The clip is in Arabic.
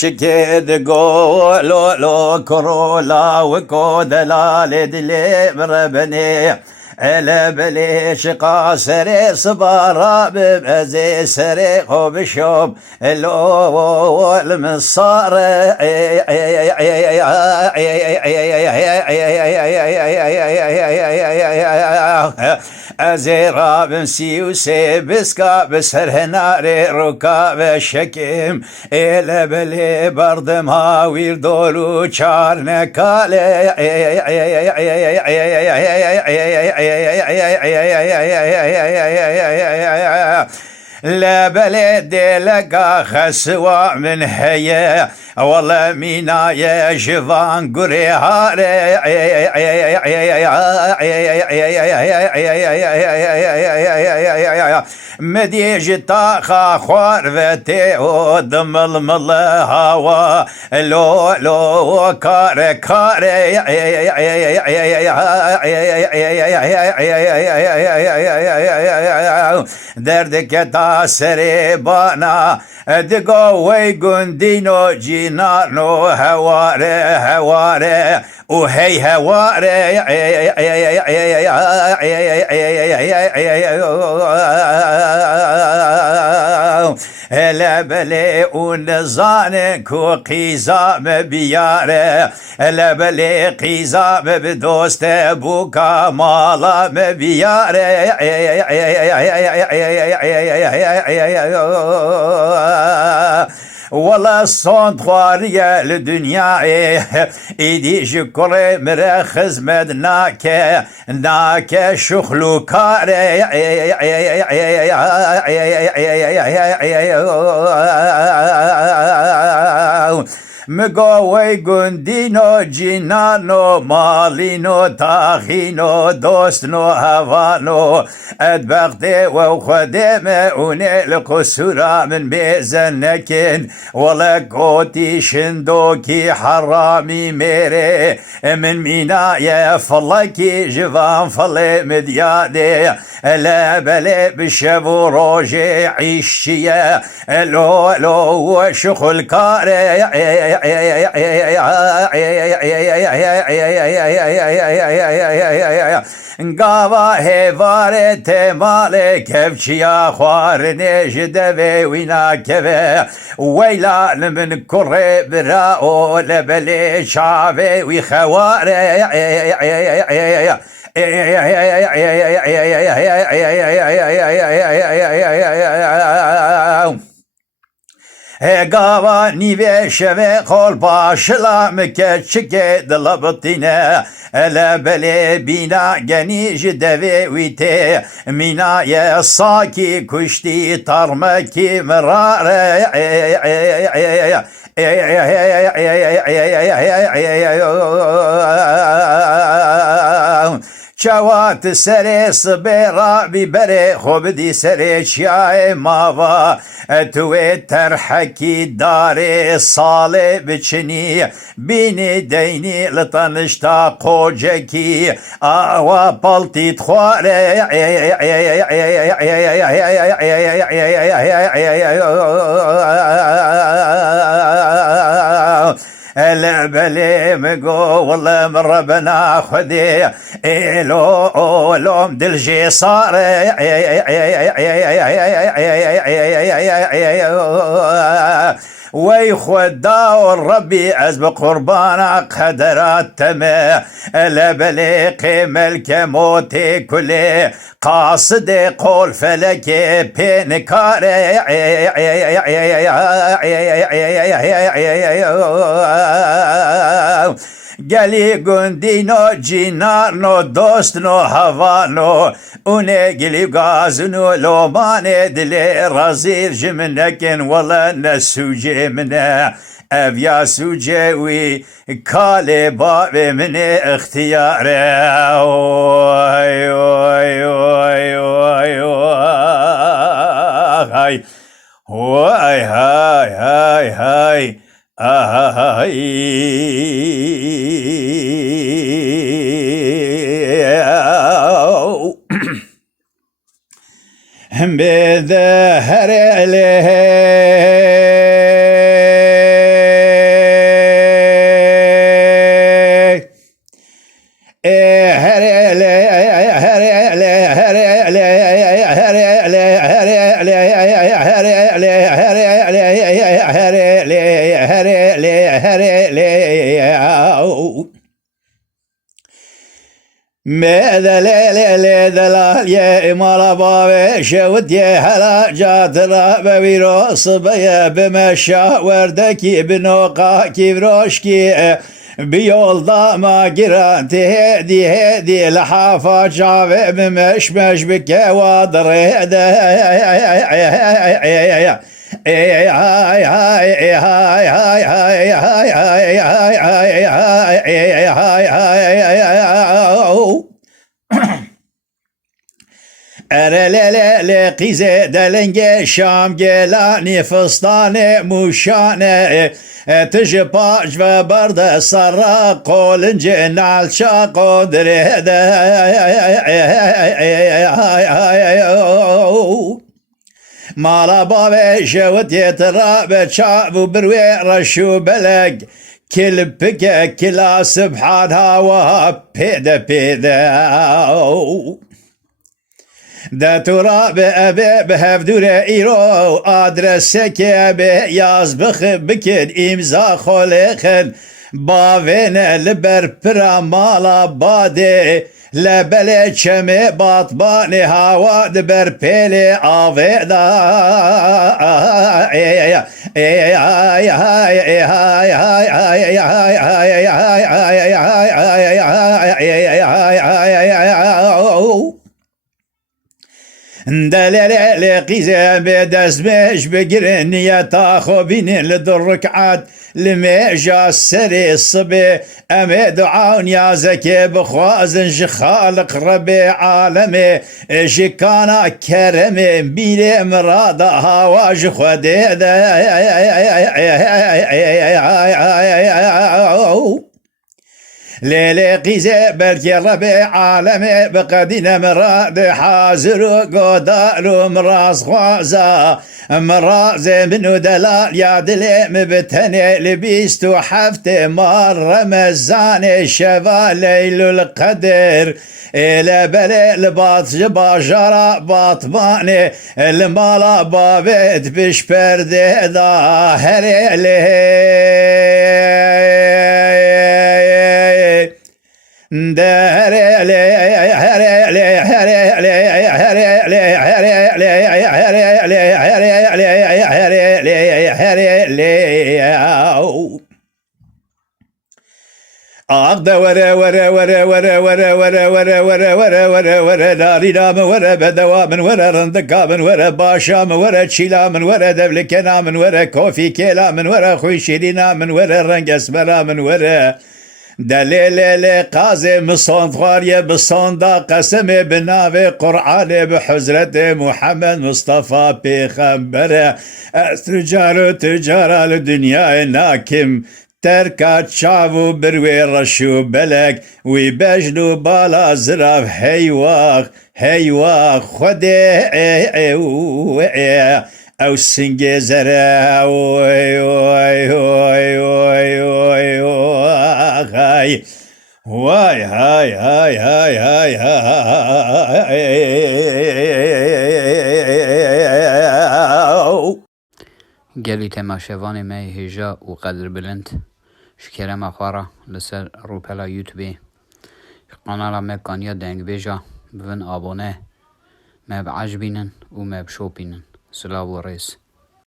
شكيد قولو لو كرولا وكود لالد لي بربني على بلي شقا سري صبارا ببزي سري وبشوب لو المصار ازيرا بمسيو سيبسكا بسر ناري ركاب شكيم الى بلي بردم هاوير دولو چار نكالي لا بلد لقى خسوة من هي والله مينا يا جفان قري هاري مديج طاخا خوارفتي ودم المل هوا لو كاري كاري دردك تاسري بانا دقو ويقندينو جينارنو هواري هواري وهي هواري لا بلي ونزانك وقيزام بياره لا بلي قيزام بدوست بوكا مالا بياره والله الصوت خوارية لدنيا ايدي شكري مرخز ناك شخلو كاري مقوي قندينو جينانو مالينو تاخينو دوستنو هوانو ادبغتي وخدمة ونلقو سورة من بيزنكين ولا قوتي شندوكي حرامي ميري من مينايا فلكي جفان فلي مديادي لا بلي بشبو روجي عيشية لو شخل كاري قاوا هيفارت مالك كفشيا خوارني جدبي وينا كفي ويلا من كري براو لبلي شافي وخواري قاوا نيفي شوي قول باشلا مكتشكي دلبطينه الا بلي بينا جني جدوي ويتي مينا يا صاكي كشتي طرمكي مراري شوات سري صبيرا ببري خبدي سري شياي ماوا توي ترحكي داري صالي بچني بيني ديني لطنشتا قوجكي آوا بالتي تخواري البلي مقو والله من ربنا خدي إلو لوم دلجي صاري ويخدا الربي أزب قربانا قدرات تمه لبلي قيم الكموتي كلي قاصد قول فلكي بينكاري قالي قندينو جينارنو دوستنو هوانو اوني قلي قازنو لو ماني دلي رزير جمنكن ولا نسوجي منا ابيا سوجي كالي بابي من اختياري هاي هاي هاي هاي بظهر عليه مذلل دلال يا إمارة بابي شود يا هلا جات رابا ويرو صبيا بمشا وردكي بنوقا كيفروشكي بيولدا ما قران تهدي هدي لحافة شافي بمشمش بكوادر ارلل قیزه دلنگ شام گلانی فستان موشانه تج پاش و برد سر قولنج نالشا قدره مالا بابي شوت يتراب شعب وبروي رشو بلق كل بكا كلا سبحان هوا بيدا دا تراب أبي بهفدور إيرو أدرسك أبي ياز بكد إمزا خلقن باوين لبر برا مالا بادي لبلي چمي باطباني هوا دبر بيلي آويدا دلالي قيزة بدزمش بقرن يتاخو بين لدركعات لميجا السري الصبي أمي دعاون يا زكي بخوازن خالق ربي عالمي شكانا كرمي بيلي مرادا هواج خدي ليلي قيزة بلكي ربي عالمي بقدين مراد حازر قدار مراس خوازا مراز منو دلال يا دلي مبتني لبيستو حفت مار رمزان شفا ليل القدر إلى بلي لباط جباجرة باطماني المالا بابيت بش بردي ظاهري أغدا ورا ورا ورا ورا ورا ورا ورا ورا ورا ورا ورا دارينا من ورا بدوا من ورا رندقا من ورا باشا من ورا تشيلا من ورا دبلكنا من ورا كوفي كيلا من ورا خوي شيرينا من ورا رنق اسمرا من ورا دليل قازم مصنفارية بصندا قسم بناوي قرآن بحزرة محمد مصطفى بخبره تجارة لدنيا ناكم تركات شعبو بروي رشو بلك ويبجنو بالا زراف هيواخ خده او سنجي زرا واي هاي هاي هاي هاي هاي گلی تماشاوان می هجا و قدر بلند شکرم اخوارا لسر روپلا یوتیوبی قنالا مکانیا دنگ بیجا بون آبونه مب عجبینن و مب شوپینن سلاو و رئیس